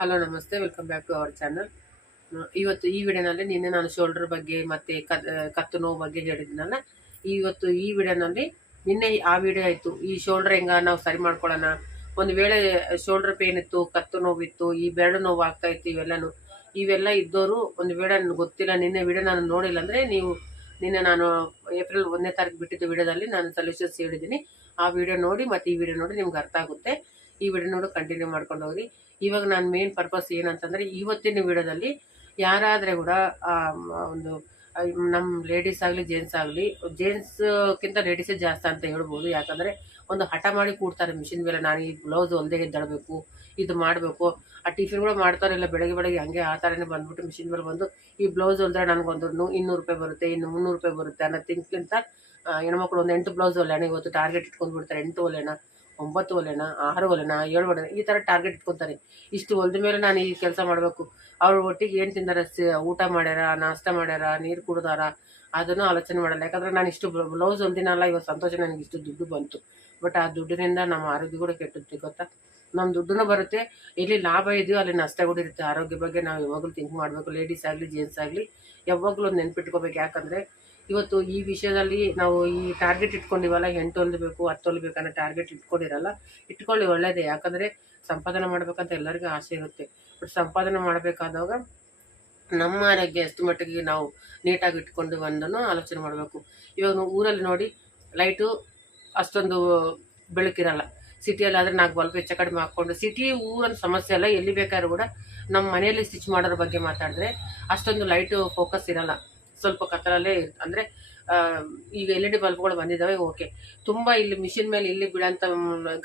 Hello ನಮಸ್ತೆ, welcome back to our channel. ಇವತ್ತು ಈ ವಿಡಿಯೋನಲ್ಲಿ ನಿನ್ನೆ ನಾನು ಶೋಲ್ಡರ್ ಬಗ್ಗೆ ಮತ್ತೆ ಕತ್ತು ನೋವು ಬಗ್ಗೆ ಹೇಳಿದ್ನಲ್ಲ. ಇವತ್ತು ಈ ವಿಡಿಯೋನಲ್ಲಿ ನಿನ್ನೆ ಆ ವಿಡಿಯೋ ಆಯಿತು, ಈ ಶೋಲ್ಡರ್ ಹೆಂಗ ನಾವು ಸರಿ ಮಾಡ್ಕೊಳ್ಳೋಣ. ಒಂದು ವೇಳೆ ಶೋಲ್ಡರ್ ಪೇನ್ ಇತ್ತು, ಕತ್ತು ನೋವಿತ್ತು, ಈ ಬೆರಳು ನೋವು ಆಗ್ತಾ ಇತ್ತು, ಇವೆಲ್ಲ ಇದ್ದವರು ಒಂದು ವೇಳೆ ನನಗೆ ಗೊತ್ತಿಲ್ಲ, ನಿನ್ನೆ ವಿಡಿಯೋ ನಾನು ನೋಡಿಲ್ಲ ಅಂದರೆ ನೀವು ನಿನ್ನೆ ನಾನು ಏಪ್ರಿಲ್ 1ನೇ ತಾರೀಕು ಬಿಟ್ಟಿದ್ದು ವಿಡಿಯೋದಲ್ಲಿ ನಾನು ಸೊಲ್ಯೂಷನ್ಸ್ ಹೇಳಿದ್ದೀನಿ. ಆ ವಿಡಿಯೋ ನೋಡಿ ಮತ್ತು ಈ ವಿಡಿಯೋ ನೋಡಿ ನಿಮ್ಗೆ ಅರ್ಥ ಆಗುತ್ತೆ. ಈ ವಿಡಿಯೋ ನೋಡಿ ಕಂಟಿನ್ಯೂ ಮಾಡ್ಕೊಂಡು ಹೋಗ್ರಿ. ಇವಾಗ ನಾನು ಮೇನ್ ಪರ್ಪಸ್ ಏನಂತಂದರೆ, ಇವತ್ತಿನ ವಿಡಿಯೋದಲ್ಲಿ ಯಾರಾದರೆ ಕೂಡ ಒಂದು ನಮ್ಮ ಲೇಡೀಸ್ ಆಗಲಿ ಜೆಂಟ್ಸ್ ಆಗಲಿ, ಜೆಂಟ್ಸ್ಗಿಂತ ಲೇಡೀಸೇ ಜಾಸ್ತಿ ಅಂತ ಹೇಳ್ಬೋದು. ಯಾಕಂದರೆ ಒಂದು ಹಠ ಮಾಡಿ ಕೂಡ್ತಾರೆ ಮಿಷಿನ್ ಮೇಲೆ, ನಾನು ಈ ಬ್ಲೌಸ್ ಹೊಲ್ದೇ ಎದ್ದೇಳಬೇಕು, ಇದು ಮಾಡಬೇಕು. ಆ ಟಿಫಿನ್ಗಳು ಮಾಡ್ತಾರಿಲ್ಲ ಬೆಳಗ್ಗೆ ಹಂಗೆ ಆ ಥರನೇ ಬಂದ್ಬಿಟ್ಟು ಮಿಷಿನ್ ಮೇಲೆ ಬಂದು ಈ ಬ್ಲೌಸ್ ಹೊಲ್ದ್ರೆ ನನಗೊಂದು 200 ರೂಪಾಯಿ ಬರುತ್ತೆ, ಇನ್ನು 300 ರೂಪಾಯಿ ಬರುತ್ತೆ ಅನ್ನೋ ತಿಂಕ್ಕಿಂತ ಹೆಣ್ಮಕ್ಳು ಒಂದು 8 ಬ್ಲೌಸ್ ಹೊಲೆಣ ಇವತ್ತು ಟಾರ್ಗೆಟ್ ಇಟ್ಕೊಂಡ್ಬಿಡ್ತಾರೆ. 8 ಹೊಲೆಣ, 9 ಹೊಲೆಣ, 6 ಹೊಲೆಣ, 7 ಹೊಲೆಣ, ಈ ಥರ ಟಾರ್ಗೆಟ್ ಇಟ್ಕೊತಾರೆ. ಇಷ್ಟು ಹೊಲ್ದ ಮೇಲೆ ನಾನು ಈ ಕೆಲಸ ಮಾಡಬೇಕು. ಅವ್ರ ಒಟ್ಟಿಗೆ ಏನು ತಿಂದಾರ, ಊಟ ಮಾಡ್ಯಾರ, ನಾಷ್ಟ ಮಾಡ್ಯಾರ, ನೀರು ಕುಡ್ದಾರ, ಅದನ್ನು ಆಲೋಚನೆ ಮಾಡಲ್ಲ. ಯಾಕಂದರೆ ನಾನು ಇಷ್ಟು ಬ್ಲೌಸ್ ಹೊಲ್ದಿನಲ್ಲ, ಇವತ್ತು ಸಂತೋಷ ನನಗೆ ಇಷ್ಟು ದುಡ್ಡು ಬಂತು. ಬಟ್ ಆ ದುಡ್ಡಿನಿಂದ ನಮ್ಮ ಆರೋಗ್ಯ ಕೂಡ ಕೆಟ್ಟುತ್ತೆ ಗೊತ್ತಾ. ನಮ್ಮ ದುಡ್ಡೂ ಬರುತ್ತೆ, ಎಲ್ಲಿ ಲಾಭ ಇದೆಯೋ ಅಲ್ಲಿ ನಷ್ಟ ಕೂಡ ಇರುತ್ತೆ. ಆರೋಗ್ಯ ಬಗ್ಗೆ ನಾವು ಯಾವಾಗಲೂ ಥಿಂಕ್ ಮಾಡಬೇಕು. ಲೇಡೀಸ್ ಆಗಲಿ ಜೆಂಟ್ಸ್ ಆಗಲಿ ಯಾವಾಗಲೂ ಒಂದು ನೆನ್ಪಿಟ್ಕೋಬೇಕು. ಯಾಕಂದರೆ ಇವತ್ತು ಈ ವಿಷಯದಲ್ಲಿ ನಾವು ಈ ಟಾರ್ಗೆಟ್ ಇಟ್ಕೊಂಡಿವಲ್ಲ, 8 ಹೊಲಿಬೇಕು 10 ಹೊಲಿಬೇಕು ಅನ್ನೋ ಟಾರ್ಗೆಟ್ ಇಟ್ಕೊಂಡಿರಲ್ಲ. ಇಟ್ಕೊಳ್ಳಿ, ಒಳ್ಳೇದೇ. ಯಾಕಂದರೆ ಸಂಪಾದನೆ ಮಾಡ್ಬೇಕಂತ ಎಲ್ಲರಿಗೂ ಆಸೆ ಇರುತ್ತೆ. ಬಟ್ ಸಂಪಾದನೆ ಮಾಡಬೇಕಾದಾಗ ನಮ್ಮ ಆರೋಗ್ಯ ಎಷ್ಟು ಮಟ್ಟಿಗೆ ನಾವು ನೀಟಾಗಿ ಇಟ್ಕೊಂಡು ಒಂದನ್ನು ಆಲೋಚನೆ ಮಾಡಬೇಕು. ಇವಾಗ ಊರಲ್ಲಿ ನೋಡಿ, ಲೈಟು ಅಷ್ಟೊಂದು ಬೆಳಕಿರಲ್ಲ. ಸಿಟಿಯಲ್ಲಿ ಆದರೆ 4 ಬಲ್ಬ್ ಹೆಚ್ಚು ಕಡಿಮೆ ಹಾಕ್ಕೊಂಡು, ಊರನ್ನು ಸಮಸ್ಯೆ ಅಲ್ಲ, ಎಲ್ಲಿ ಬೇಕಾದ್ರೂ ಕೂಡ ನಮ್ಮ ಮನೆಯಲ್ಲಿ ಸ್ಟಿಚ್ ಮಾಡೋದ್ರ ಬಗ್ಗೆ ಮಾತಾಡಿದ್ರೆ ಅಷ್ಟೊಂದು ಲೈಟು ಫೋಕಸ್ ಇರಲ್ಲ. ಸ್ವಲ್ಪ ಕತ್ತಲಲ್ಲೇ ಅಂದರೆ ಈಗ LED ಬಲ್ಬ್ಗಳು ಬಂದಿದ್ದಾವೆ, ಓಕೆ. ತುಂಬ ಇಲ್ಲಿ ಮಿಷಿನ್ ಮೇಲೆ ಇಲ್ಲಿ ಬಿಡೋಂಥ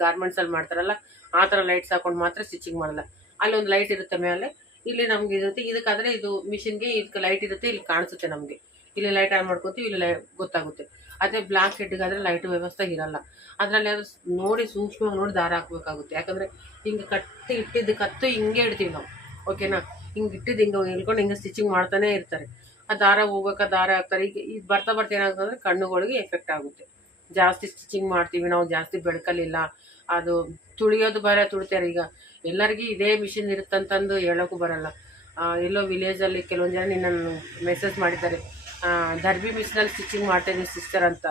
ಗಾರ್ಮೆಂಟ್ಸಲ್ಲಿ ಮಾಡ್ತಾರಲ್ಲ, ಆ ಥರ ಲೈಟ್ಸ್ ಹಾಕೊಂಡು ಮಾತ್ರ ಸ್ಟಿಚಿಂಗ್ ಮಾಡಲ್ಲ. ಅಲ್ಲಿ ಒಂದು ಲೈಟ್ ಇರುತ್ತೆ ಮೇಲೆ, ಇಲ್ಲಿ ನಮ್ಗೆ ಇರುತ್ತೆ. ಇದಕ್ಕಾದರೆ ಇದು ಮಿಷಿನ್ಗೆ ಇದಕ್ಕೆ ಲೈಟ್ ಇರುತ್ತೆ, ಇಲ್ಲಿ ಕಾಣಿಸುತ್ತೆ ನಮಗೆ. ಇಲ್ಲಿ ಲೈಟ್ ಆನ್ ಮಾಡ್ಕೊತೀವಿ, ಇಲ್ಲಿ ಗೊತ್ತಾಗುತ್ತೆ. ಅದೇ ಬ್ಲ್ಯಾಕ್ ಹೆಡ್ಗಾದರೆ ಲೈಟ್ ವ್ಯವಸ್ಥೆ ಇರಲ್ಲ. ಅದರಲ್ಲಿ ಅದು ನೋಡಿ ಸೂಕ್ಷ್ಮವಾಗಿ ನೋಡಿ ದಾರ ಹಾಕಬೇಕಾಗುತ್ತೆ. ಯಾಕಂದರೆ ಹಿಂಗೆ ಕಟ್ಟಿ ಇಟ್ಟಿದ್ದು ಕತ್ತು ಹಿಂಗೆ ಇಡ್ತೀವಿ ನಾವು, ಓಕೆನಾ. ಹಿಂಗೆ ಇಟ್ಟಿದ್ದು ಹಿಂಗೆ ಹೇಳ್ಕೊಂಡು ಹಿಂಗೆ ಸ್ಟಿಚಿಂಗ್ ಮಾಡ್ತಾನೆ ಇರ್ತಾರೆ. ಆ ದಾರ ಹೋಗ್ಬೇಕಾ ದಾರ ಹಾಕ್ತಾರೆ. ಈಗ ಬರ್ತಾ ಏನಾಗುತ್ತೆ ಅಂದರೆ ಕಣ್ಣುಗಳಿಗೆ ಎಫೆಕ್ಟ್ ಆಗುತ್ತೆ. ಜಾಸ್ತಿ ಸ್ಟಿಚಿಂಗ್ ಮಾಡ್ತೀವಿ ನಾವು, ಜಾಸ್ತಿ ಬೆಳಕಲ್ಲಿಲ್ಲ, ಅದು ತುಳಿಯೋದು ಬೇರೆ ತುಳಿತಾರೆ. ಈಗ ಎಲ್ಲರಿಗೂ ಇದೇ ಮಿಷಿನ್ ಇರುತ್ತಂತಂದು ಹೇಳೋಕ್ಕೂ ಬರಲ್ಲ. ಎಲ್ಲೋ ವಿಲೇಜಲ್ಲಿ ಕೆಲವೊಂದು ಜನ ನಿನ್ನನ್ನು ಮೆಸೇಜ್ ಮಾಡಿದ್ದಾರೆ, ದರ್ಬಿ ಮಿಷಿನಲ್ಲಿ ಸ್ಟಿಚಿಂಗ್ ಮಾಡ್ತಾಯಿದ್ದೀನಿ ಸಿಸ್ಟರ್ ಅಂತ.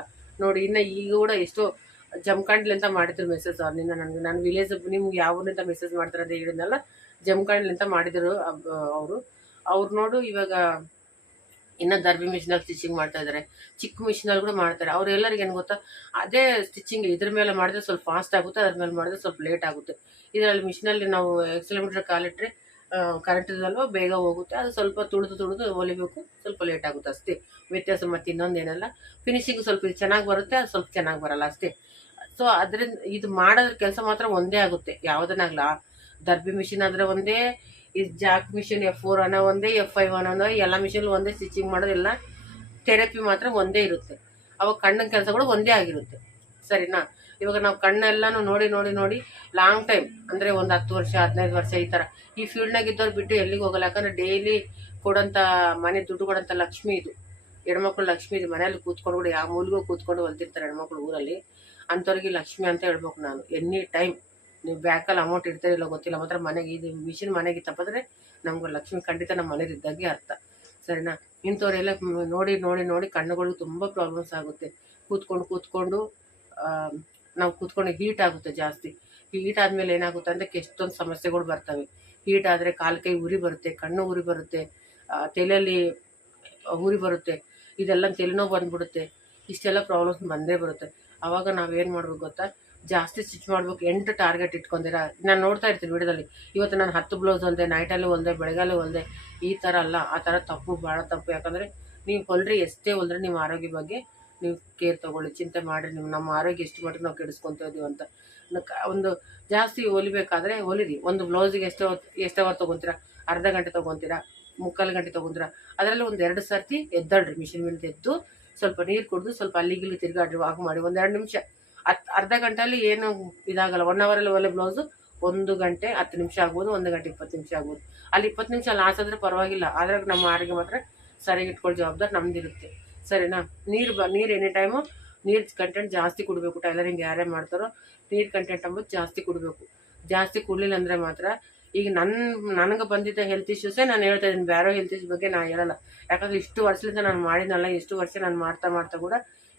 ನೋಡಿ, ಇನ್ನು ಈಗ ಕೂಡ ಎಷ್ಟೋ ಜಮಖಂಡ್ಲಿಂದ ಮಾಡಿದ್ರು ಮೆಸೇಜ್. ಅವ್ರನಿಂದ ನನಗೆ, ನಾನು ವಿಲೇಜ್ ನಿಮ್ಗೆ ಯಾವ ಊರಿಂದ ಮೆಸೇಜ್ ಮಾಡ್ತಾರೆ ಅಂತ ಹೇಳಿದ್ನಲ್ಲ, ಜಮಖಂಡ್ಲಿಂದ ಮಾಡಿದರು ಅವ್ರು ನೋಡು. ಇವಾಗ ಇನ್ನು ದರ್ಬಿ ಮಿಷಿನಲ್ಲಿ ಸ್ಟಿಚಿಂಗ್ ಮಾಡ್ತಾ ಇದ್ದಾರೆ, ಚಿಕ್ಕ ಮಿಷಿನಲ್ಲಿ ಕೂಡ ಮಾಡ್ತಾರೆ. ಅವರೆಲ್ಲರಿಗೆ ಏನು ಗೊತ್ತಾ, ಅದೇ ಸ್ಟಿಚಿಂಗ್ ಇದ್ರ ಮೇಲೆ ಮಾಡಿದ್ರೆ ಸ್ವಲ್ಪ ಫಾಸ್ಟ್ ಆಗುತ್ತೆ, ಅದ್ರ ಮೇಲೆ ಮಾಡಿದ್ರೆ ಸ್ವಲ್ಪ ಲೇಟ್ ಆಗುತ್ತೆ. ಇದರಲ್ಲಿ ಮಿಷಿನಲ್ಲಿ ನಾವು ಎಕ್ಸೆಲೆಮೀಟರ್ ಕಾಲಿಟ್ರೆ ಕರೆಂಟ್ ಇದಲ್ವ ಬೇಗ ಹೋಗುತ್ತೆ. ಅದು ಸ್ವಲ್ಪ ತುಳಿದು ಹೊಲಿಬೇಕು, ಸ್ವಲ್ಪ ಲೇಟ್ ಆಗುತ್ತೆ ಅಷ್ಟೇ ವ್ಯತ್ಯಾಸ. ಮತ್ತು ಇನ್ನೊಂದೇನಲ್ಲ, ಫಿನಿಶಿಂಗ್ ಸ್ವಲ್ಪ ಇದು ಚೆನ್ನಾಗಿ ಬರುತ್ತೆ, ಅದು ಸ್ವಲ್ಪ ಚೆನ್ನಾಗಿ ಬರಲ್ಲ ಅಷ್ಟೇ. ಸೊ ಅದರಿಂದ ಇದು ಮಾಡೋದ್ರ ಕೆಲಸ ಮಾತ್ರ ಒಂದೇ ಆಗುತ್ತೆ ಯಾವುದನ್ನಾಗಲ್ಲ. ದರ್ಬಿ ಮಿಷಿನ್ ಆದರೆ ಒಂದೇ, ಇದು ಜಾಕ್ ಮಿಷಿನ್ F4 ಅನ್ನೋ ಒಂದೇ, F5 ಅನ್ನೋ ಎಲ್ಲ ಮಿಷಿನ್ ಒಂದೇ ಸ್ಟಿಚಿಂಗ್ ಮಾಡೋದೆಲ್ಲ. ಥೆರಪಿ ಮಾತ್ರ ಒಂದೇ ಇರುತ್ತೆ. ಅವಾಗ ಕಣ್ಣಿನ ಕೆಲಸಗಳು ಒಂದೇ ಆಗಿರುತ್ತೆ, ಸರಿನಾ. ಇವಾಗ ನಾವು ಕಣ್ಣೆಲ್ಲನೂ ನೋಡಿ ಲಾಂಗ್ ಟೈಮ್ ಅಂದರೆ ಒಂದು 10 ವರ್ಷ 15 ವರ್ಷ ಈ ಥರ ಈ ಫೀಲ್ಡ್ನಾಗಿದ್ದವ್ರು ಬಿಟ್ಟು ಎಲ್ಲಿಗೆ ಹೋಗಲ್ಲ. ಯಾಕಂದರೆ ಡೈಲಿ ಕೊಡೋಂಥ ಮನೆ ದುಡ್ಡು ಕೊಡೋಂಥ ಲಕ್ಷ್ಮಿ ಇದು, ಹೆಣ್ಮಕ್ಳು ಲಕ್ಷ್ಮಿ ಇದು. ಮನೇಲಿ ಕೂತ್ಕೊಂಡು ಕೂಡ ಯಾವ ಮೂಲಿಗೂ ಕೂತ್ಕೊಂಡು ಹೊಲ್ತಿರ್ತಾರೆ ಹೆಣ್ಮಕ್ಳು ಊರಲ್ಲಿ. ಅಂಥವ್ರಿಗೆ ಲಕ್ಷ್ಮಿ ಅಂತ ಹೇಳ್ಬೇಕು ನಾನು. ಎನಿ ಟೈಮ್ ನೀವು ಬ್ಯಾಂಕಲ್ಲಿ ಅಮೌಂಟ್ ಇರ್ತಾರಿಲ್ಲ ಗೊತ್ತಿಲ್ಲ, ಮಾತ್ರ ಮನೆಗೆ ಇದು ಮಿಷಿನ್ ಮನೆಗೆ ತಪ್ಪಿದ್ರೆ ನಮ್ಗೆ ಲಕ್ಷ್ಮಿ ಖಂಡಿತ ನಮ್ಮ ಮನೇಲಿ ಇದ್ದಾಗೆ ಅರ್ಥ, ಸರಿನಾ. ಇಂಥವರೆಲ್ಲ ನೋಡಿ ಕಣ್ಣುಗಳಿಗೆ ತುಂಬ ಪ್ರಾಬ್ಲಮ್ಸ್ ಆಗುತ್ತೆ. ಕೂತ್ಕೊಂಡು ನಾವು ಕೂತ್ಕೊಂಡು ಹೀಟ್ ಆಗುತ್ತೆ ಜಾಸ್ತಿ. ಹೀಟ್ ಆದಮೇಲೆ ಏನಾಗುತ್ತೆ ಅಂದರೆ ಎಷ್ಟೊಂದು ಸಮಸ್ಯೆಗಳು ಬರ್ತವೆ. ಹೀಟ್ ಆದರೆ ಕಾಲು ಕೈ ಉರಿ ಬರುತ್ತೆ, ಕಣ್ಣು ಉರಿ ಬರುತ್ತೆ, ತಲೆಯಲ್ಲಿ ಉರಿ ಬರುತ್ತೆ, ಇದೆಲ್ಲ ತಲೆನೋವು ಬಂದ್ಬಿಡುತ್ತೆ. ಇಷ್ಟೆಲ್ಲ ಪ್ರಾಬ್ಲಮ್ಸ್ ಬಂದೇ ಬರುತ್ತೆ. ಆವಾಗ ನಾವೇನು ಮಾಡ್ಬೇಕು ಗೊತ್ತಾ, ಜಾಸ್ತಿ ಸ್ಟಿಚ್ ಮಾಡ್ಬೇಕು. 8 ಟಾರ್ಗೆಟ್ ಇಟ್ಕೊಂಡಿರ. ನಾನು ನೋಡ್ತಾ ಇರ್ತೀನಿ ವಿಡಿಯೋದಲ್ಲಿ, ಇವತ್ತು ನಾನು 10 ಬ್ಲೌಸ್ ಹೊಲ್ದೆ, ನೈಟಲ್ಲೂ ಹೊಲ್ದೆ, ಬೆಳಗಾಲೂ ಹೊಲ್ದೆ, ಈ ಥರ ಅಲ್ಲ. ಆ ಥರ ತಪ್ಪು, ಭಾಳ ತಪ್ಪು. ಯಾಕಂದರೆ ನೀವು ಹೊಲ್ರಿ, ಎಷ್ಟೇ ಹೊಲ್ದ್ರೆ ನಿಮ್ಮ ಆರೋಗ್ಯ ಬಗ್ಗೆ ನೀವು ಕೇರ್ ತೊಗೊಳ್ಳಿ, ಚಿಂತೆ ಮಾಡಿರಿ. ನಮ್ಮ ಆರೋಗ್ಯ ಎಷ್ಟು ಮಟ್ಟಿಗೆ ನಾವು ಕೆಡಿಸ್ಕೊತಾ ಇದೀವಿ ಅಂತ. ಒಂದು ಜಾಸ್ತಿ ಹೊಲಿಬೇಕಾದ್ರೆ ಹೊಲಿರಿ. ಒಂದು ಬ್ಲೌಸಿಗೆ ಎಷ್ಟು ಅವರ್ ತೊಗೊತೀರಾ? ಅರ್ಧ ಗಂಟೆ ತೊಗೊತೀರಾ, ಮುಕ್ಕಾಲು ಗಂಟೆ ತೊಗೊತೀರಾ? ಅದರಲ್ಲಿ ಒಂದು 2 ಸರ್ತಿ ಎದ್ದಾಳ್ರಿ, ಮಿಷಿನ್ ಮೇಲೆ ಎದ್ದು ಸ್ವಲ್ಪ ನೀರು ಕುಡಿದು ಸ್ವಲ್ಪ ಅಲ್ಲಿಗಿಲ್ಲಿ ತಿರ್ಗಾಡ್ರಿ, ವಾಕ್ ಮಾಡಿ ಒಂದು 2 ನಿಮಿಷ. ಅರ್ಧ ಗಂಟೆಯಲ್ಲಿ ಏನು ಇದಾಗಲ್ಲ. 1 ಅವರಲ್ಲಿ ಒಲೆ ಬ್ಲೌಸು 1 ಗಂಟೆ 10 ನಿಮಿಷ ಆಗ್ಬೋದು, 1 ಗಂಟೆ 20 ನಿಮಿಷ ಆಗ್ಬೋದು. ಅಲ್ಲಿ 20 ನಿಮಿಷ ಲಾಸ್ ಆದರೆ ಪರವಾಗಿಲ್ಲ, ಆದರೆ ನಮ್ಮ ಆರೋಗ್ಯ ಮಾತ್ರ ಸರಿಯಾಗಿ ಇಟ್ಕೊಳ್ಳೋ ಜವಾಬ್ದಾರಿ ನಮ್ದಿರುತ್ತೆ, ಸರಿನಾ. ನೀರು ಎನಿ ಟೈಮು ನೀರು ಕಂಟೆಂಟ್ ಜಾಸ್ತಿ ಕುಡಬೇಕು. ಟೈಲರಿಂಗ್ ಯಾರೇ ಮಾಡ್ತಾರೋ ನೀರು ಕಂಟೆಂಟ್ ಅಂಬೋದು ಜಾಸ್ತಿ ಕುಡಬೇಕು. ಜಾಸ್ತಿ ಕುಡಲಿಲ್ಲ ಅಂದರೆ ಮಾತ್ರ ಈಗ ನನಗೆ ಬಂದಿದ್ದ ಹೆಲ್ತ್ ಇಶ್ಯೂಸೇ ನಾನು ಹೇಳ್ತಾ ಇದ್ದೀನಿ, ಬೇರೆ ಹೆಲ್ತ್ ಇಶ್ಯೂಸ್ ಬಗ್ಗೆ ನಾನು ಹೇಳಲ್ಲ. ಯಾಕಂದ್ರೆ ಇಷ್ಟು ವರ್ಷದಿಂದ ನಾನು ಮಾಡಿದ್ನಲ್ಲ, ಎಷ್ಟು ವರ್ಷ ನಾನು ಮಾಡ್ತಾ ಕೂಡ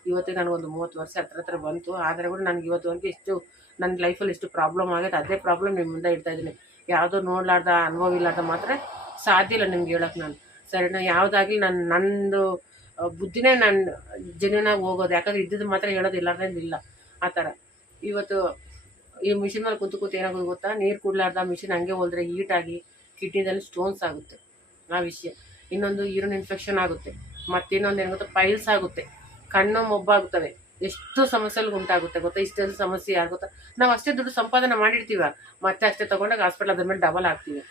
ಇವತ್ತಿಗೆ ನನಗೊಂದು 30 ವರ್ಷ ಹತ್ರ ಬಂತು. ಆದರೆ ಕೂಡ ನನಗೆ ಇವತ್ತುವರೆಗೆ ಇಷ್ಟು ನನ್ನ ಲೈಫಲ್ಲಿ ಇಷ್ಟು ಪ್ರಾಬ್ಲಮ್ ಆಗೈತೆ. ಅದೇ ಪ್ರಾಬ್ಲಮ್ ನಿಮ್ಮ ಮುಂದೆ ಇಡ್ತಾ ಇದ್ದೀನಿ. ಯಾವುದೋ ನೋಡ್ಲಾರ್ದ ಅನುಭವ ಇಲ್ಲಾರ್ದ ಮಾತ್ರ ಸಾಧ್ಯ ಇಲ್ಲ ನಿಮ್ಗೆ ಹೇಳೋಕೆ ನಾನು, ಸರಿನಾ? ಯಾವುದಾಗಲಿ ನಂದು ಬುದ್ಧಿನೇ ನಾನು ಜೆನ್ಯೂನಾಗಿ ಹೋಗೋದು, ಯಾಕಂದ್ರೆ ಇದ್ದಿದ್ದು ಮಾತ್ರ ಹೇಳೋದು, ಇಲ್ಲಾರ್ದೇನಿಲ್ಲ ಆ ಥರ. ಇವತ್ತು ಈ ಮಿಷಿನ್ ಮೇಲೆ ಕೂತು ಏನಾಗೋದು ಗೊತ್ತಾ, ನೀರು ಕುಡ್ಲಾರ್ದ ಮಿಷಿನ್ ಹಂಗೆ ಹೋದ್ರೆ ಹೀಟಾಗಿ ಕಿಡ್ನಿದಲ್ಲಿ ಸ್ಟೋನ್ಸ್ ಆಗುತ್ತೆ, ಆ ವಿಷಯ. ಇನ್ನೊಂದು ಯೂರಿನ್ ಇನ್ಫೆಕ್ಷನ್ ಆಗುತ್ತೆ, ಮತ್ತಿನ್ನೊಂದು ಏನು ಗೊತ್ತಾ, ಪೈಲ್ಸ್ ಆಗುತ್ತೆ, ಕಣ್ಣು ಮೊಬ್ಬಾಗುತ್ತವೆ, ಎಷ್ಟು ಸಮಸ್ಯೆಗಳು ಉಂಟಾಗುತ್ತೆ ಗೊತ್ತಾ. ಇಷ್ಟೆಲ್ಲ ಸಮಸ್ಯೆ ಯಾರು ಗೊತ್ತಾ, ನಾವು ಅಷ್ಟೇ ದುಡ್ಡು ಸಂಪಾದನೆ ಮಾಡಿರ್ತೀವ, ಮತ್ತೆ ಅಷ್ಟೇ ತೊಗೊಂಡಾಗ ಹಾಸ್ಪಿಟ್ಲ್ ಅದ್ರ ಮೇಲೆ ಡಬಲ್ ಆಗ್ತೀವಿ.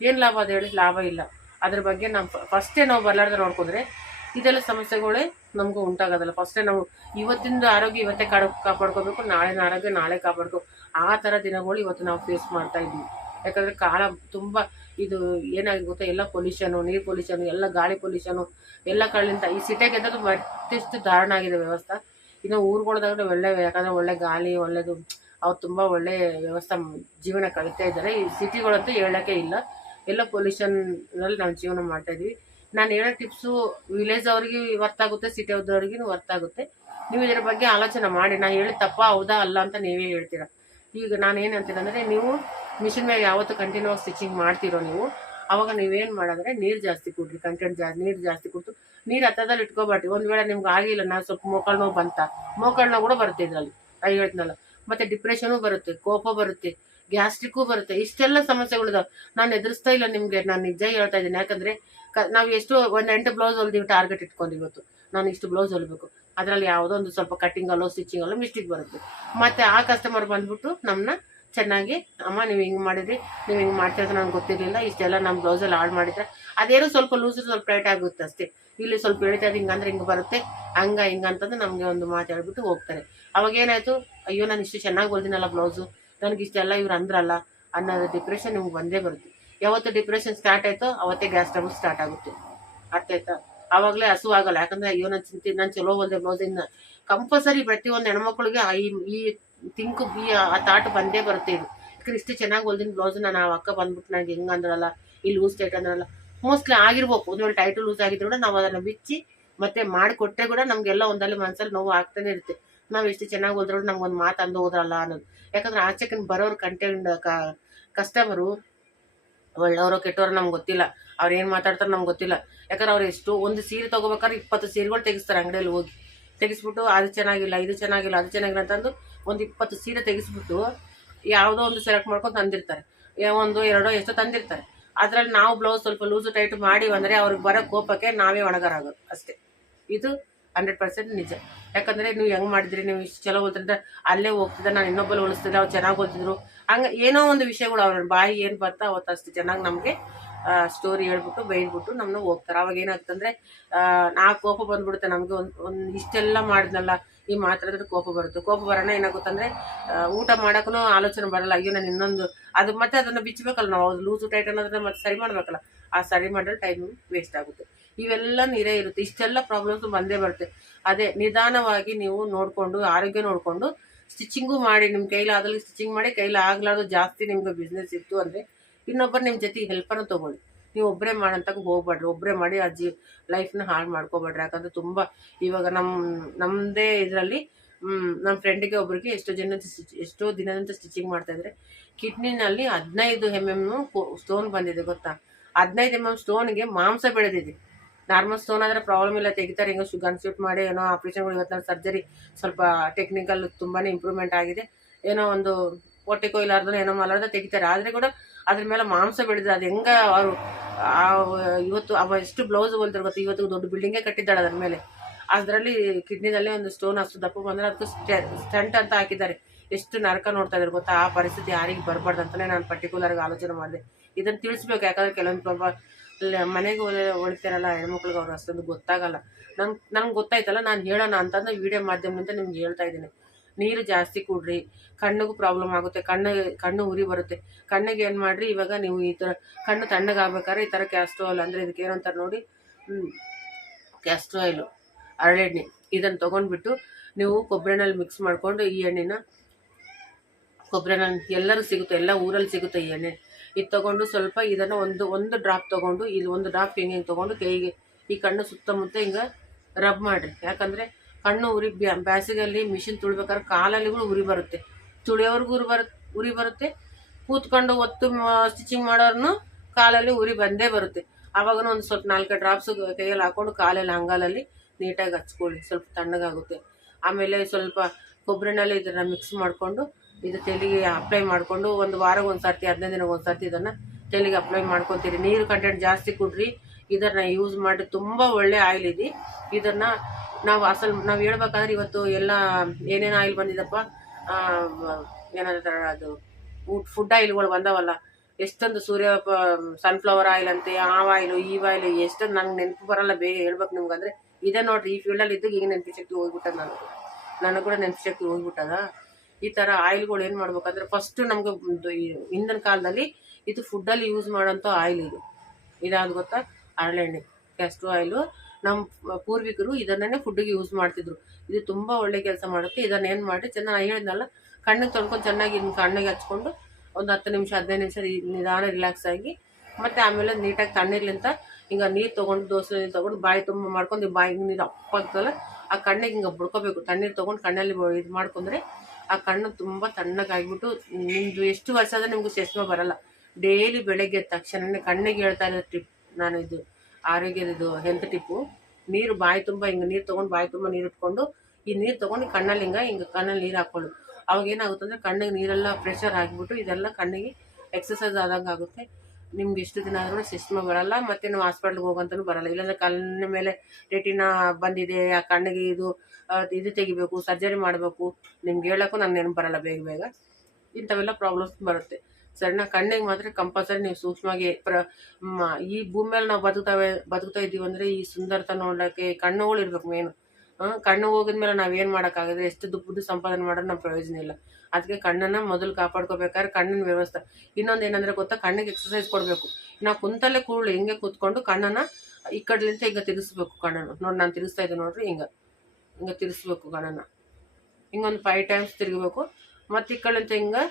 ಏನು ಲಾಭ ಅದು ಹೇಳಿ? ಲಾಭ ಇಲ್ಲ. ಅದ್ರ ಬಗ್ಗೆ ನಾವು ಫಸ್ಟೇ ನಾವು ಬರಲಾರ್ದೆ ನೋಡ್ಕೊಂಡ್ರೆ ಇದೆಲ್ಲ ಸಮಸ್ಯೆಗಳೇ ನಮಗೂ ಉಂಟಾಗೋದಲ್ಲ. ಫಸ್ಟೇ ನಾವು ಇವತ್ತಿಂದ ಆರೋಗ್ಯ ಇವತ್ತೇ ಕಾಪಾಡ್ಕೋಬೇಕು, ನಾಳಿನ ಆರೋಗ್ಯ ನಾಳೆ ಕಾಪಾಡ್ಕೋ, ಆ ಥರ ದಿನಗಳು ಇವತ್ತು ನಾವು ಫೇಸ್ ಮಾಡ್ತಾ ಇದ್ದೀವಿ. ಯಾಕಂದರೆ ಕಾಲ ತುಂಬ ಇದು ಏನಾಗಿದೆ ಗೊತ್ತಾ, ಎಲ್ಲ ಪೊಲ್ಯೂಷನು, ನೀರು ಪೊಲ್ಯೂಷನು, ಎಲ್ಲ ಗಾಳಿ ಪೊಲ್ಯೂಷನು, ಎಲ್ಲ ಕಳ್ಳಿಂತ ಈ ಸಿಟಿಗೆ ಎದ್ದದು ಮತ್ತಿಷ್ಟು ದಾರುಣ ಆಗಿದೆ ವ್ಯವಸ್ಥೆ. ಇನ್ನು ಊರುಗಳದಾಗ ಒಳ್ಳೆ, ಯಾಕಂದರೆ ಒಳ್ಳೆ ಗಾಳಿ ಒಳ್ಳೆಯದು, ಅವ್ರು ತುಂಬ ಒಳ್ಳೆ ವ್ಯವಸ್ಥೆ ಜೀವನ ಕಳೀತಾ ಇದ್ದಾರೆ. ಈ ಸಿಟಿಗಳಂತೂ ಹೇಳೋಕ್ಕೆ ಇಲ್ಲ, ಎಲ್ಲ ಪೊಲ್ಯೂಷನ್ನಲ್ಲಿ ನಾವು ಜೀವನ ಮಾಡ್ತಾಯಿದ್ವಿ. ನಾನು ಹೇಳೋ ಟಿಪ್ಸು ವಿಲೇಜ್ ಅವ್ರಿಗೆ ವರ್ತ್ ಆಗುತ್ತೆ, ಸಿಟಿ ಅವ್ರಿಗೂ ವರ್ತ್ ಆಗುತ್ತೆ. ನೀವು ಇದರ ಬಗ್ಗೆ ಆಲೋಚನೆ ಮಾಡಿ. ನಾನು ಹೇಳಿ ತಪ್ಪ ಹೌದಾ ಅಲ್ಲ ಅಂತ ನೀವೇ ಹೇಳ್ತೀರಾ. ಈಗ ನಾನು ಏನು ಅಂತೀನಿ ಅಂದರೆ, ನೀವು ಮಿಷಿನ್ ಮೇಲೆ ಯಾವತ್ತು ಕಂಟಿನ್ಯೂ ಆಗಿ ಸ್ಟಿಚಿಂಗ್ ಮಾಡ್ತೀರೋ ನೀವು, ಅವಾಗ ನೀವೇನು ಮಾಡೋದ್ರೆ ನೀರು ಜಾಸ್ತಿ ಕುಡ್ರಿ, ನೀರು ಜಾಸ್ತಿ ಕುಡಿದು ನೀರು ಹತ್ತದಲ್ಲಿ ಇಟ್ಕೋಬಾರ್ದು. ಒಂದು ವೇಳೆ ನಿಮ್ಗೆ ಆಗಿಲ್ಲ, ನಾನು ಸ್ವಲ್ಪ ಮೋಕಾಲು ನೋವು ಬಂತ, ಮೋಕಾಲು ನೋವು ಕೂಡ ಬರುತ್ತೆ ಇದರಲ್ಲಿ, ಹೇಳ್ತೀನಲ್ಲ. ಮತ್ತು ಡಿಪ್ರೆಷನು ಬರುತ್ತೆ, ಕೋಪ ಬರುತ್ತೆ, ಗ್ಯಾಸ್ಟ್ರಿಕ್ಕು ಬರುತ್ತೆ, ಇಷ್ಟೆಲ್ಲ ಸಮಸ್ಯೆಗಳಿದಾವೆ. ನಾನು ಎದುರಿಸ್ತಾ ಇಲ್ಲ ನಿಮಗೆ, ನಾನು ನಿಜ ಹೇಳ್ತಾ ಇದ್ದೀನಿ. ಯಾಕಂದರೆ ನಾವು ಎಷ್ಟು ಒಂದು 8 ಬ್ಲೌಸ್ ಹೊಲ್ದೀವಿ, ಟಾರ್ಗೆಟ್ ಇಟ್ಕೊಂಡು ಇವತ್ತು ನಾನು ಇಷ್ಟು ಬ್ಲೌಸ್ ಹೊಲಿಬೇಕು, ಅದರಲ್ಲಿ ಯಾವುದೋ ಒಂದು ಸ್ವಲ್ಪ ಕಟ್ಟಿಂಗಲ್ಲೋ ಸ್ಟಿಚಿಂಗಲ್ಲೋ ಮಿಸ್ಟೇಕ್ ಬರುತ್ತೆ. ಮತ್ತು ಆ ಕಸ್ಟಮರ್ ಬಂದ್ಬಿಟ್ಟು ನಮ್ಮನ್ನ ಚೆನ್ನಾಗಿ, ಅಮ್ಮ ನೀವು ಹಿಂಗೆ ಮಾಡಿದ್ರಿ, ನೀವು ಹಿಂಗೆ ಮಾಡ್ತಿರೋದು ನನಗೆ ಗೊತ್ತಿರಲಿಲ್ಲ, ಇಷ್ಟೆಲ್ಲ ನಮ್ಮ ಬ್ಲೌಸಲ್ಲಿ ಆಡ್ ಮಾಡಿದ್ರೆ ಅದೇನೋ ಸ್ವಲ್ಪ ಲೂಸು ಸ್ವಲ್ಪ ಟೈಟ್ ಆಗುತ್ತೆ ಅಷ್ಟೇ, ಇಲ್ಲಿ ಸ್ವಲ್ಪ ಹೇಳ್ತಾ ಇದ್ದು ಹಿಂಗಂದ್ರೆ ಹಿಂಗೆ ಬರುತ್ತೆ, ಹಿಂಗೆ ಅಂತಂದು ನಮಗೆ ಒಂದು ಮಾತು ಹೇಳ್ಬಿಟ್ಟು ಹೋಗ್ತಾರೆ. ಅವಾಗ ಏನಾಯಿತು, ಅಯ್ಯೋ ನಾನು ಇಷ್ಟು ಚೆನ್ನಾಗಿ ಹೊಲ್ದಿನಲ್ಲ ಬ್ಲೌಸು, ನನಗೆ ಇಷ್ಟೆಲ್ಲ ಇವ್ರು ಅಂದ್ರಲ್ಲ ಅನ್ನೋದು ಡಿಪ್ರೆಷನ್ ನಿಮ್ಗೆ ಬಂದೇ ಬರುತ್ತೆ. ಯಾವತ್ತು ಡಿಪ್ರೆಷನ್ ಸ್ಟಾರ್ಟ್ ಆಯಿತೋ ಅವತ್ತೇ ಗ್ಯಾಸ್ ಟ್ರಬಲ್ ಸ್ಟಾರ್ಟ್ ಆಗುತ್ತೆ, ಅರ್ಥ ಆಯ್ತಾ? ಆವಾಗಲೇ ಹಸು ಆಗಲ್ಲ. ಯಾಕಂದರೆ ಅಯ್ಯೋ ನಾನು ಚಲೋ ಹೊಲ್ದೆ ಬ್ಲೌಸಿಂದ ಕಂಪಲ್ಸರಿ ಪ್ರತಿಯೊಂದು ಹೆಣ್ಮಕ್ಳಿಗೆ ಈ ಥಿಂಕ್ ಆ ಥಾಟ್ ಬಂದೇ ಬರುತ್ತೆ. ಇದು ಯಾಕಂದ್ರೆ ಇಷ್ಟು ಚೆನ್ನಾಗಿ ಹೊಲ್ದಿನ ಬ್ಲೌಸ್ ನಾನು ಆ ಅಕ್ಕ ಬಂದ್ಬಿಟ್ಟು ನನಗೆ ಹೆಂಗೆ ಅಂದ್ರಲ್ಲ, ಈ ಲೂಸ್ ಟೈಟ್ ಅಂದ್ರಲ್ಲ, ಮೋಸ್ಟ್ಲಿ ಆಗಿರ್ಬೇಕು. ಒಂದು ವೇಳೆ ಟೈಟು ಲೂಸ್ ಆಗಿದ್ರು ಕೂಡ ನಾವು ಅದನ್ನು ಬಿಚ್ಚಿ ಮತ್ತೆ ಮಾಡಿಕೊಟ್ಟರೆ ಕೂಡ ನಮಗೆಲ್ಲ ಒಂದಲ್ಲಿ ಮನಸ್ಸಲ್ಲಿ ನೋವು ಆಗ್ತಾನೆ ಇರುತ್ತೆ. ನಾವು ಎಷ್ಟು ಚೆನ್ನಾಗಿ ಹೊಲ್ದ್ರು ನಮ್ಗೊಂದು ಮಾತು ಅಂದು ಹೋದ್ರಲ್ಲ ಅನ್ನೋದು. ಯಾಕಂದ್ರೆ ಆಚೆಕಿನ ಬರೋರು ಕಸ್ಟಮರು ಒಳ್ಳೆಯವರು ಕೆಟ್ಟವರು ನಮ್ಗೆ ಗೊತ್ತಿಲ್ಲ, ಅವ್ರು ಏನು ಮಾತಾಡ್ತಾರೆ ನಮ್ಗೆ ಗೊತ್ತಿಲ್ಲ. ಯಾಕಂದ್ರೆ ಅವ್ರು ಎಷ್ಟು ಒಂದು ಸೀರೆ ತೊಗೋಬೇಕಾದ್ರೆ 20 ಸೀರೆಗಳು ತೆಗಿಸ್ತಾರೆ ಅಂಗಡಿಯಲ್ಲಿ ಹೋಗಿ, ತೆಗಿಸ್ಬಿಟ್ಟು ಅದು ಚೆನ್ನಾಗಿಲ್ಲ, ಇದು ಚೆನ್ನಾಗಿಲ್ಲ, ಅದು ಚೆನ್ನಾಗಿಲ್ಲ ಅಂತಂದು ಒಂದು 20 ಸೀರೆ ತೆಗಿಸ್ಬಿಟ್ಟು ಯಾವುದೋ ಒಂದು ಸೆಲೆಕ್ಟ್ ಮಾಡ್ಕೊಂಡು ತಂದಿರ್ತಾರೆ. ಒಂದು ಎರಡೋ ಎಷ್ಟೋ ತಂದಿರ್ತಾರೆ. ಅದರಲ್ಲಿ ನಾವು ಬ್ಲೌಸ್ ಸ್ವಲ್ಪ ಲೂಸು ಟೈಟ್ ಮಾಡಿ ಅಂದರೆ ಅವ್ರಿಗೆ ಬರೋ ಕೋಪಕ್ಕೆ ನಾವೇ ಒಣಗಾರಾಗೋದು ಅಷ್ಟೇ. ಇದು 100% ನಿಜ. ಯಾಕಂದರೆ ನೀವು ಹೆಂಗೆ ಮಾಡಿದ್ರಿ, ನೀವು ಇಷ್ಟು ಚಲೋ ಹೊಲ್ತಿದ್ರೆ ಅಲ್ಲೇ ಹೋಗ್ತಿದ್ದೆ, ನಾನು ಇನ್ನೊಬ್ಬರು ಹೊಲಿಸ್ತಿದ್ದೆ, ಅವ್ರು ಚೆನ್ನಾಗಿ ಹೊಲ್ತಿದ್ರು, ಹಂಗೆ ಏನೋ ಒಂದು ವಿಷಯಗಳು ಅವ್ರ ಬಾಯಿ ಏನು ಬರ್ತಾ ಅವತ್ತು ಅಷ್ಟು ಚೆನ್ನಾಗಿ ನಮಗೆ ಸ್ಟೋರಿ ಹೇಳ್ಬಿಟ್ಟು ಬೈದ್ಬಿಟ್ಟು ನಮ್ಮನ್ನ ಹೋಗ್ತಾರೆ. ಅವಾಗ ಏನಾಗ್ತಂದರೆ ಆ ಕೋಪ ಬಂದ್ಬಿಡುತ್ತೆ ನಮಗೆ. ಒಂದು ಇಷ್ಟೆಲ್ಲ ಮಾಡಿದ್ನಲ್ಲ, ಈ ಮಾತಾಡಿದ್ರೆ ಕೋಪ ಬರುತ್ತೆ. ಕೋಪ ಬರೋಣ ಏನಾಗುತ್ತಂದರೆ ಊಟ ಮಾಡೋಕ್ಕೂ ಆಲೋಚನೆ ಬರಲ್ಲ. ಅಯ್ಯೋ ನಾನು ಇನ್ನೊಂದು ಅದು ಮತ್ತೆ ಅದನ್ನು ಬಿಚ್ಚಬೇಕಲ್ಲ ನಾವು, ಅದು ಲೂಸು ಟೈಟ್ ಅನ್ನೋದನ್ನ ಮತ್ತೆ ಸರಿ ಮಾಡಬೇಕಲ್ಲ, ಆ ಸರಿ ಮಾಡಿದ್ರೆ ಟೈಮ್ ವೇಸ್ಟ್ ಆಗುತ್ತೆ. ಇವೆಲ್ಲ ನೀರೇ ಇರುತ್ತೆ, ಇಷ್ಟೆಲ್ಲ ಪ್ರಾಬ್ಲಮ್ಸ್ ಬಂದೇ ಬರುತ್ತೆ. ಅದೇ ನಿಧಾನವಾಗಿ ನೀವು ನೋಡಿಕೊಂಡು ಆರೋಗ್ಯ ನೋಡಿಕೊಂಡು ಸ್ಟಿಚಿಂಗು ಮಾಡಿ, ನಿಮ್ಮ ಕೈಲಿ ಆದಲ್ಲಿ ಸ್ಟಿಚಿಂಗ್ ಮಾಡಿ, ಕೈಲಿ ಆಗ್ಲಾರ್ದು ಜಾಸ್ತಿ ನಿಮ್ಗೆ ಬಿಸ್ನೆಸ್ ಇತ್ತು ಅಂದರೆ ಇನ್ನೊಬ್ಬರು ನಿಮ್ಮ ಜೊತೆಗೆ ಹೆಲ್ಪನ್ನು ತೊಗೊಳ್ಳಿ. ನೀವು ಒಬ್ಬರೇ ಮಾಡೋಂತಾಗ ಹೋಗ್ಬೇಡ್ರಿ, ಒಬ್ಬರೇ ಮಾಡಿ ಲೈಫ್ನ ಹಾಳು ಮಾಡ್ಕೋಬೇಡ್ರಿ. ಯಾಕಂದರೆ ತುಂಬ ಇವಾಗ ನಮ್ಮದೇ ಇದರಲ್ಲಿ ನಮ್ಮ ಫ್ರೆಂಡಿಗೆ ಒಬ್ರಿಗೆ ಎಷ್ಟೋ ದಿನದಂತ ಸ್ಟಿಚಿಂಗ್ ಮಾಡ್ತಾಯಿದ್ರೆ ಕಿಡ್ನಿನಲ್ಲಿ 15 mm ಸ್ಟೋನ್ ಬಂದಿದೆ ಗೊತ್ತಾ. 15 mm ಸ್ಟೋನ್ಗೆ ಮಾಂಸ ಬೆಳೆದಿದೆ. ನಾರ್ಮಲ್ ಸ್ಟೋನ್ ಆದರೆ ಪ್ರಾಬ್ಲಮ್ ಇಲ್ಲ, ತೆಗಿತಾರೆ, ಹಿಂಗೆ ಗನ್ ಶೂಟ್ ಮಾಡಿ ಏನೋ ಆಪ್ರೇಷನ್ಗಳು. ಇವತ್ತು ಸರ್ಜರಿ ಸ್ವಲ್ಪ ಟೆಕ್ನಿಕಲ್ ತುಂಬಾ ಇಂಪ್ರೂವ್ಮೆಂಟ್ ಆಗಿದೆ. ಏನೋ ಒಂದು ಹೊಟ್ಟೆ ಕೊಯ್ಲಾರ್ದು ಏನೋ ಮಲಾರ್ದ ತೆಗಿತಾರೆ, ಆದರೆ ಕೂಡ ಅದ್ರ ಮೇಲೆ ಮಾಂಸ ಬೆಳೆದಿದೆ. ಅದು ಹೆಂಗೆ ಅವರು ಇವತ್ತು ಎಷ್ಟು ಬ್ಲೌಸ್ ಹೊಲ್ತಾರೆ ಗೊತ್ತಾ. ಇವತ್ತು ದೊಡ್ಡ ಬಿಲ್ಡಿಂಗೇ ಕಟ್ಟಿದ್ದಾಳೆ ಅದ್ರ ಮೇಲೆ. ಅದರಲ್ಲಿ ಕಿಡ್ನಿದಲ್ಲಿ ಒಂದು ಸ್ಟೋನ್ ಅಷ್ಟು ದಪ್ಪ ಬಂದರೆ ಅದಕ್ಕೆ ಸ್ಟಂಟ್ ಅಂತ ಹಾಕಿದ್ದಾರೆ. ಎಷ್ಟು ನರಕ ನೋಡ್ತಾ ಇದ್ದಾರೆ ಗೊತ್ತಾ. ಆ ಪರಿಸ್ಥಿತಿ ಯಾರಿಗೆ ಬರಬಾರ್ದು ಅಂತಲೇ ನಾನು ಪರ್ಟಿಕ್ಯುಲರ್ಗೆ ಆಲೋಚನೆ ಮಾಡಿದೆ. ಇದನ್ನು ತಿಳಿಸ್ಬೇಕು. ಯಾಕಂದರೆ ಕೆಲವೊಂದು ಮನೆಗೆ ಹೊಳಿತಾರಲ್ಲ ಹೆಣ್ಮಕ್ಳಿಗೆ, ಅವ್ರು ಅಷ್ಟೊಂದು ಗೊತ್ತಾಗಲ್ಲ. ನನಗೆ ಗೊತ್ತಾಯ್ತಲ್ಲ, ನಾನು ಹೇಳೋಣ ಅಂತಂದು ವಿಡಿಯೋ ಮಾಧ್ಯಮದಿಂದ ನಿಮ್ಗೆ ಹೇಳ್ತಾ ಇದ್ದೀನಿ. ನೀರು ಜಾಸ್ತಿ ಕುಡ್ರಿ, ಕಣ್ಣಿಗೂ ಪ್ರಾಬ್ಲಮ್ ಆಗುತ್ತೆ, ಕಣ್ಣು ಉರಿ ಬರುತ್ತೆ. ಕಣ್ಣಿಗೆ ಏನು ಮಾಡಿರಿ, ಇವಾಗ ನೀವು ಈ ಥರ ಕಣ್ಣು ತಣ್ಣಗಾಗಬೇಕಾದ್ರೆ ಈ ಥರ ಕ್ಯಾಸ್ಟ್ರೋ ಆಯಿಲ್ ಅಂದರೆ ಇದಕ್ಕೆ ಏನಂತಾರೆ ನೋಡಿ, ಕ್ಯಾಸ್ಟ್ರೋ ಆಯಿಲು, ಹರಳೆಣ್ಣೆ, ಇದನ್ನು ತೊಗೊಂಡ್ಬಿಟ್ಟು ನೀವು ಕೊಬ್ಬರಿ ಎಣ್ಣೆಲಿ ಮಿಕ್ಸ್ ಮಾಡಿಕೊಂಡು, ಈ ಎಣ್ಣೆನ ಕೊಬ್ಬರಿ ಎಣ್ಣೆ ಎಲ್ಲರೂ ಸಿಗುತ್ತೆ, ಎಲ್ಲ ಊರಲ್ಲಿ ಸಿಗುತ್ತೆ ಈ ಎಣ್ಣೆ. ಇದು ತೊಗೊಂಡು ಸ್ವಲ್ಪ ಇದನ್ನು ಒಂದು ಡ್ರಾಪ್ ತೊಗೊಂಡು ಇಲ್ಲಿ ಒಂದು ಡ್ರಾಪ್ ಹಿಂಗೆ ತೊಗೊಂಡು ಕೈಗೆ ಈ ಕಣ್ಣು ಸುತ್ತಮುತ್ತ ಹಿಂಗೆ ರಬ್ ಮಾಡಿರಿ. ಯಾಕಂದರೆ ಕಣ್ಣು ಬೇಸಿಗೆಯಲ್ಲಿ ಮಿಷಿನ್ ತುಳಿಬೇಕಾದ್ರೆ ಕಾಲಲ್ಲಿಗಳು ಉರಿ ಬರುತ್ತೆ, ತುಳಿಯೋರ್ಗೂ ಉರಿ ಬರುತ್ತೆ, ಕೂತ್ಕೊಂಡು ಒತ್ತು ಸ್ಟಿಚಿಂಗ್ ಮಾಡೋರ್ನು ಕಾಲಲ್ಲಿ ಉರಿ ಬಂದೇ ಬರುತ್ತೆ. ಆವಾಗ ಒಂದು ಸ್ವಲ್ಪ 4 ಡ್ರಾಪ್ಸ್ ಕೈಯಲ್ಲಿ ಹಾಕೊಂಡು ಕಾಲಲ್ಲಿ ಅಂಗಾಲಲ್ಲಿ ನೀಟಾಗಿ ಹಚ್ಕೊಳ್ಳಿ, ಸ್ವಲ್ಪ ತಣ್ಣಗಾಗುತ್ತೆ. ಆಮೇಲೆ ಸ್ವಲ್ಪ ಕೊಬ್ಬರಿನಲ್ಲಿ ಇದನ್ನು ಮಿಕ್ಸ್ ಮಾಡಿಕೊಂಡು ಇದು ತಲೆಗೆ ಅಪ್ಲೈ ಮಾಡಿಕೊಂಡು ಒಂದು ವಾರಕ್ಕೆ ಒಂದು ಸರ್ತಿ 15 ದಿನಕ್ಕೆ ಒಂದು ಸರ್ತಿ ಇದನ್ನು ತಲೆಗೆ ಅಪ್ಲೈ ಮಾಡ್ಕೊತೀರಿ. ನೀರು ಕಂಟೆಂಟ್ ಜಾಸ್ತಿ ಕೊಡ್ರಿ. ಇದನ್ನು ಯೂಸ್ ಮಾಡಿ ತುಂಬ ಒಳ್ಳೆ ಆಯಿಲ್ ಇದೆ. ಇದನ್ನು ನಾವು ಹೇಳ್ಬೇಕಾದ್ರೆ ಇವತ್ತು ಎಲ್ಲ ಏನೇನು ಆಯಿಲ್ ಬಂದಿದಪ್ಪ, ಏನಾದ್ರೆ ಅದು ಫುಡ್ ಆಯಿಲ್ಗಳು ಬಂದವಲ್ಲ, ಎಷ್ಟೊಂದು ಸನ್ಫ್ಲವರ್ ಆಯಿಲ್ ಅಂತೆ, ಆ ಆಯಿಲು ಈ ಆಯಿಲು, ಎಷ್ಟೊಂದು ನಂಗೆ ನೆನಪು ಬರಲ್ಲ ಬೇಗ ಹೇಳ್ಬೇಕು ನಿಮ್ಗೆ. ಅಂದರೆ ಇದೇ ನೋಡ್ರಿ, ಈ ಫೀಲ್ಡಲ್ಲಿ ಇದ್ದಾಗ ಈಗ ನೆನಪು ಶಕ್ತಿ ಹೋಗ್ಬಿಟ್ಟದ, ನನಗೆ ಕೂಡ ನೆನಪು ಶಕ್ತಿ ಹೋಗ್ಬಿಟ್ಟದ. ಈ ಥರ ಆಯಿಲ್ಗಳು ಏನು ಮಾಡ್ಬೇಕಂದ್ರೆ ಫಸ್ಟು ನಮ್ಗೆ ಹಿಂದಿನ ಕಾಲದಲ್ಲಿ ಇದು ಫುಡ್ಡಲ್ಲಿ ಯೂಸ್ ಮಾಡೋಂಥ ಆಯಿಲ್ ಇದಾದ ಗೊತ್ತಾ, ಹರಳೆಣ್ಣೆ, ಕ್ಯಾಸ್ಟ್ರೋ ಆಯಿಲು. ನಮ್ಮ ಪೂರ್ವಿಕರು ಇದನ್ನೇ ಫುಡ್ಡಿಗೆ ಯೂಸ್ ಮಾಡ್ತಿದ್ರು. ಇದು ತುಂಬ ಒಳ್ಳೆ ಕೆಲಸ ಮಾಡುತ್ತೆ. ಇದನ್ನು ಏನು ಮಾಡಿ ಚೆನ್ನಾಗಿ ಹೇಳಿದ್ನಲ್ಲ, ಕಣ್ಣಿಗೆ ತೊಳ್ಕೊಂಡು ಚೆನ್ನಾಗಿ ಕಣ್ಣಿಗೆ ಹಚ್ಕೊಂಡು ಒಂದು 10 ನಿಮಿಷ 15 ನಿಮಿಷ ನಿಧಾನ ರಿಲ್ಯಾಕ್ಸ್ ಆಗಿ, ಮತ್ತು ಆಮೇಲೆ ನೀಟಾಗಿ ತಣ್ಣೀರ್ಲಿಂತ ಹಿಂಗೆ ನೀರು ತೊಗೊಂಡು ದೋಸೆ ನೀರು ತೊಗೊಂಡು ಬಾಯಿ ತುಂಬ ಮಾಡ್ಕೊಂಡು ಬಾಯಿಗೆ ನೀರು ಅಪ್ಪಾಗ್ತಲ್ಲ ಆ ಕಣ್ಣಿಗೆ ಹಿಂಗೆ ಬಡ್ಕೋಬೇಕು. ತಣ್ಣೀರು ತೊಗೊಂಡು ಕಣ್ಣಲ್ಲಿ ಇದು ಮಾಡ್ಕೊಂಡ್ರೆ ಆ ಕಣ್ಣು ತುಂಬ ತಣ್ಣಗಾಗಿಬಿಟ್ಟು ನಿಮ್ಮದು ಎಷ್ಟು ವರ್ಷ ಆದರೆ ನಿಮ್ಗೆ ಚಸ್ಮಾ ಬರಲ್ಲ. ಡೈಲಿ ಬೆಳಗ್ಗೆ ಎದ್ದ ತಕ್ಷಣ ಕಣ್ಣಿಗೆ ಹೇಳ್ತಾ ಇರೋ ಟಿಪ್ ನಾನು, ಇದು ಆರೋಗ್ಯದ ಹೆಲ್ತ್ ಟಿಪ್ಪು. ನೀರು ಬಾಯಿ ತುಂಬ ಹಿಂಗೆ ನೀರು ತೊಗೊಂಡು ಬಾಯಿ ತುಂಬ ನೀರು ಇಟ್ಕೊಂಡು ಈ ನೀರು ತೊಗೊಂಡು ಕಣ್ಣಲ್ಲಿ ಹಿಂಗೆ ಕಣ್ಣಲ್ಲಿ ನೀರು ಹಾಕ್ಕೊಳ್ಳು. ಅವಾಗ ಏನಾಗುತ್ತೆ ಅಂದರೆ ಕಣ್ಣಿಗೆ ನೀರೆಲ್ಲ ಪ್ರೆಷರ್ ಆಗಿಬಿಟ್ಟು ಇದೆಲ್ಲ ಕಣ್ಣಿಗೆ ಎಕ್ಸಸೈಸ್ ಆದಂಗೆ ಆಗುತ್ತೆ. ನಿಮ್ಗೆ ಎಷ್ಟು ದಿನ ಆದ್ರೂ ಚಸ್ಮಾ ಬರಲ್ಲ, ಮತ್ತು ನಾವು ಹಾಸ್ಪಿಟ್ಲ್ಗೆ ಹೋಗಂತಲೂ ಬರಲ್ಲ. ಇಲ್ಲಾಂದರೆ ಕಣ್ಣಿನ ಮೇಲೆ ರೆಟಿನಾ ಬಂದಿದೆ, ಆ ಕಣ್ಣಿಗೆ ಇದು ತೆಗಿಬೇಕು, ಸರ್ಜರಿ ಮಾಡಬೇಕು, ನಿಮ್ಗೆ ಹೇಳೋಕ್ಕೂ ನಂಗೆ ನೆನಪು ಬರಲ್ಲ ಬೇಗ. ಇಂಥವೆಲ್ಲ ಪ್ರಾಬ್ಲಮ್ಸ್ ಬರುತ್ತೆ. ಸರಿನಾ? ಕಣ್ಣಿಗೆ ಮಾತ್ರ ಕಂಪಲ್ಸರಿ ನೀವು ಸೂಕ್ಷ್ಮವಾಗಿ ಈ ಭೂಮಿ ಮೇಲೆ ನಾವು ಬದುಕ್ತಾ ಇದ್ದೀವಿ ಅಂದರೆ ಈ ಸುಂದರತೆ ನೋಡೋಕ್ಕೆ ಕಣ್ಣುಗಳು ಇರ್ಬೇಕು ಮೇನು. ಕಣ್ಣು ಹೋಗಿದ್ಮೇಲೆ ನಾವೇನು ಮಾಡೋಕ್ಕಾಗಿದ್ರೆ ಎಷ್ಟು ದುಡ್ಡು ಸಂಪಾದನೆ ಮಾಡೋದು ನಮ್ಮ ಪ್ರಯೋಜನ ಇಲ್ಲ. ಅದಕ್ಕೆ ಕಣ್ಣನ್ನು ಮೊದಲು ಕಾಪಾಡ್ಕೋಬೇಕಾದ್ರೆ ಕಣ್ಣಿನ ವ್ಯವಸ್ಥೆ. ಇನ್ನೊಂದು ಏನಂದರೆ ಗೊತ್ತಾ, ಕಣ್ಣಿಗೆ ಎಕ್ಸಸೈಸ್ ಕೊಡಬೇಕು. ನಾವು ಕುಂತಲ್ಲೇ ಕೂಡಲಿ ಹಿಂಗೆ ಕೂತ್ಕೊಂಡು ಕಣ್ಣನ್ನು ಈ ಕಡೆಲಿಂತ ಹಿಂಗೆ ತಿರುಗಿಸ್ಬೇಕು. ಕಣ್ಣನ್ನು ನೋಡಿ, ನಾನು ತಿರುಗಿಸ್ತಾ ಇದ್ದೆ ನೋಡ್ರಿ, ಹಿಂಗೆ ತಿರುಗಿಸ್ಬೇಕು ಕಣ್ಣನ್ನು. ಹಿಂಗೊಂದು 5 ಟೈಮ್ಸ್ ತಿರುಗಬೇಕು. ಮತ್ತು ಈ ಕಡೆಲಿಂತ ಹಿಂಗೆ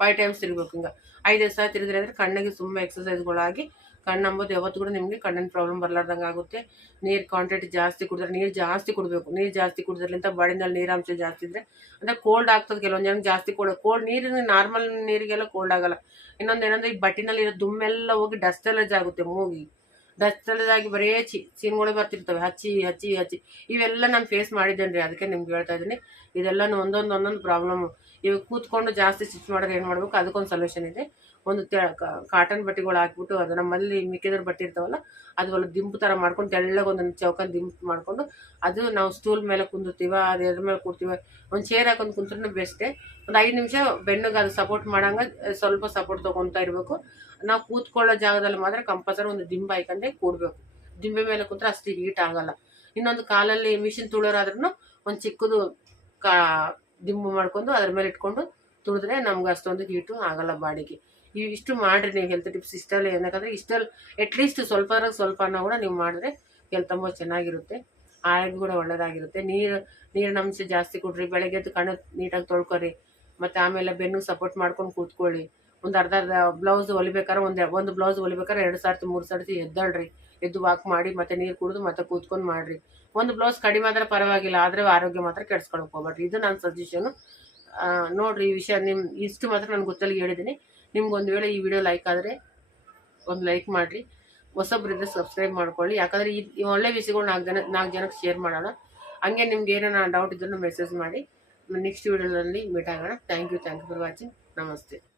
5 ಟೈಮ್ಸ್ ತಿರುಗಬೇಕು. ಹಿಂಗೆ 5 ಸಲ ತಿರುಗಿದ್ರೆ ಅಂದರೆ ಕಣ್ಣಿಗೆ ತುಂಬ ಎಕ್ಸಸೈಸ್ಗಳಾಗಿ ಕಣ್ಣಂಬೋದು ಯಾವತ್ತೂ ಕೂಡ ನಿಮಗೆ ಕಣ್ಣಿನ ಪ್ರಾಬ್ಲಮ್ ಬರಲಾರ್ದಂಗೆ ಆಗುತ್ತೆ. ನೀರು ಕ್ವಾಂಟಿಟಿ ಜಾಸ್ತಿ ಕುಡಿದ್ರೆ, ನೀರು ಜಾಸ್ತಿ ಕುಡಬೇಕು. ನೀರು ಜಾಸ್ತಿ ಕುಡಿದ್ರಲಿಂತ ಬಾಡಿನಲ್ಲಿ ನೀರಾಂಶ ಜಾಸ್ತಿ ಇದ್ದರೆ ಅಂದರೆ ಕೋಲ್ಡ್ ಆಗ್ತದೆ. ಕೆಲವೊಂದು ಜನಕ್ಕೆ ಜಾಸ್ತಿ ಕೋಲ್ಡ್ ನೀರಿನ ನಾರ್ಮಲ್ ನೀರಿಗೆಲ್ಲ ಕೋಲ್ಡ್ ಆಗಲ್ಲ. ಇನ್ನೊಂದು ಏನಂದರೆ ಈ ಬಟ್ಟಿನಲ್ಲಿರೋ ದುಮ್ಮೆಲ್ಲ ಹೋಗಿ ಡಸ್ಟ್ ಅಲರ್ಜಿ ಆಗುತ್ತೆ. ಮೂಗಿ ಡಸ್ಟ್ ಅಲರ್ಜಿ ಆಗಿ ಬರೀ ಸೀನ್ಗಳೇ ಬರ್ತಿರ್ತವೆ, ಹಚ್ಚಿ ಇವೆಲ್ಲ ನಾನು ಫೇಸ್ ಮಾಡಿದ್ದೇನೆ ರೀ. ಅದಕ್ಕೆ ನಿಮ್ಗೆ ಹೇಳ್ತಾ ಇದ್ದೀನಿ. ಇದೆಲ್ಲನೂ ಒಂದೊಂದು ಪ್ರಾಬ್ಲಮ್ಮು. ಇವಾಗ ಕೂತ್ಕೊಂಡು ಜಾಸ್ತಿ ಸ್ಟಿಚ್ ಮಾಡೋದು ಏನು ಮಾಡಬೇಕು, ಅದಕ್ಕೊಂದು ಸೊಲ್ಯೂಷನ್ ಇದೆ. ಒಂದು ಕಾಟನ್ ಬಟ್ಟೆಗಳು ಹಾಕ್ಬಿಟ್ಟು ಅದು ನಮ್ಮಲ್ಲಿ ಮಿಕ್ಕಿದ್ರ ಬಟ್ಟೆ ಇರ್ತಾವಲ್ಲ, ಅದು ಒಂದು ದಿಂಪು ಥರ ಮಾಡ್ಕೊಂಡು ತೆಳ್ಳಗೆ ಒಂದೊಂದು ಚೌಕನ್ ದಿಂಪು ಮಾಡಿಕೊಂಡು ಅದು ನಾವು ಸ್ಟೂಲ್ ಮೇಲೆ ಕುಂದಿರ್ತೀವ, ಅದು ಎದ್ರ ಮೇಲೆ ಕೂರ್ತೀವಿ, ಒಂದು ಚೇರ್ ಹಾಕೊಂಡು ಕುಂತ್ರೂ ಬೆಸ್ಟೇ. ಒಂದು 5 ನಿಮಿಷ ಬೆನ್ನಿಗೆ ಅದು ಸಪೋರ್ಟ್ ಮಾಡಂಗೆ ಸ್ವಲ್ಪ ಸಪೋರ್ಟ್ ತೊಗೊತಾ ಇರಬೇಕು. ನಾವು ಕೂತ್ಕೊಳ್ಳೋ ಜಾಗದಲ್ಲಿ ಮಾತ್ರ ಕಂಪಲ್ಸರಿ ಒಂದು ದಿಂಬು ಹಾಕೊಂಡೆ ಕೂಡಬೇಕು. ದಿಂಬೆ ಮೇಲೆ ಕೂತ್ರೆ ಅಷ್ಟು ಹೀಟ್ ಆಗಲ್ಲ. ಇನ್ನೊಂದು ಕಾಲಲ್ಲಿ ಮಿಷಿನ್ ತುಳಿಯೋರಾದ್ರೂ ಒಂದು ಚಿಕ್ಕದು ದಿಂಬು ಮಾಡ್ಕೊಂಡು ಅದ್ರ ಮೇಲೆ ಇಟ್ಕೊಂಡು ತುಳಿದ್ರೆ ನಮ್ಗೆ ಅಷ್ಟೊಂದು ಹೀಟು ಆಗಲ್ಲ ಬಾಡಿಗೆ. ಇಷ್ಟು ಮಾಡಿರಿ ನೀವು ಹೆಲ್ತ್ ಟಿಪ್ಸ್. ಇಷ್ಟಲ್ಲಿ ಏನಕ್ಕಂದರೆ ಅಟ್ಲೀಸ್ಟ್ ಸ್ವಲ್ಪನ ಕೂಡ ನೀವು ಮಾಡಿದ್ರೆ ಹೆಲ್ತ್ ತುಂಬ ಚೆನ್ನಾಗಿರುತ್ತೆ, ಆರೋಗ್ಯ ಕೂಡ ಒಳ್ಳೆಯದಾಗಿರುತ್ತೆ. ನೀರಿನ ಅಂಶ ಜಾಸ್ತಿ ಕೊಡ್ರಿ. ಬೆಳಗ್ಗೆ ಎದ್ದು ಕಣ್ಣು ನೀಟಾಗಿ ತೊಳ್ಕೊರಿ. ಮತ್ತು ಆಮೇಲೆ ಬೆನ್ನು ಸಪೋರ್ಟ್ ಮಾಡ್ಕೊಂಡು ಕೂತ್ಕೊಳ್ಳಿ. ಒಂದು ಅರ್ಧ ಬ್ಲೌಸ್ ಹೊಲಿಬೇಕಾದ್ರೆ ಒಂದು ಬ್ಲೌಸ್ ಹೊಲಿಬೇಕಾದ್ರೆ 2 ಸರ್ತಿ 3 ಸರ್ತಿ ಎದ್ದಾಳ್ರಿ. ಎದ್ದು ವಾಕ್ ಮಾಡಿ ಮತ್ತೆ ನೀರು ಕುಡಿದು ಮತ್ತೆ ಕೂತ್ಕೊಂಡು ಮಾಡಿರಿ. ಒಂದು ಬ್ಲೌಸ್ ಕಡಿಮೆ ಆದರೆ ಪರವಾಗಿಲ್ಲ, ಆದರೆ ಆರೋಗ್ಯ ಮಾತ್ರ ಕೆಡಿಸ್ಕೊಳಕ್ಕೆ ಹೋಗ್ಬೇಡ್ರಿ. ಇದು ನನ್ನ ಸಜೆಷನು. ನೋಡಿರಿ, ಈ ವಿಷಯ ಇಷ್ಟು ಮಾತ್ರ ನಾನು ಗೊತ್ತಲ್ಲಿ ಹೇಳಿದ್ದೀನಿ. ನಿಮ್ಗೊಂದು ವೇಳೆ ಈ ವಿಡಿಯೋ ಲೈಕ್ ಆದರೆ ಒಂದು ಲೈಕ್ ಮಾಡಿರಿ. ಹೊಸಬ್ರಿದ್ರೆ ಸಬ್ಸ್ಕ್ರೈಬ್ ಮಾಡ್ಕೊಳ್ಳಿ. ಯಾಕಂದರೆ ಈ ಒಳ್ಳೆ ವಿಷಯಗಳು 4 ಜನಕ್ಕೆ ಶೇರ್ ಮಾಡೋಣ. ಹಂಗೆ ನಿಮ್ಗೆ ಏನಾರ ಡೌಟ್ ಇದ್ರೂ ಮೆಸೇಜ್ ಮಾಡಿ. ನೆಕ್ಸ್ಟ್ ವಿಡಿಯೋದಲ್ಲಿ ಮೀಟ್ ಆಗೋಣ. Thank you for watching. ನಮಸ್ತೆ.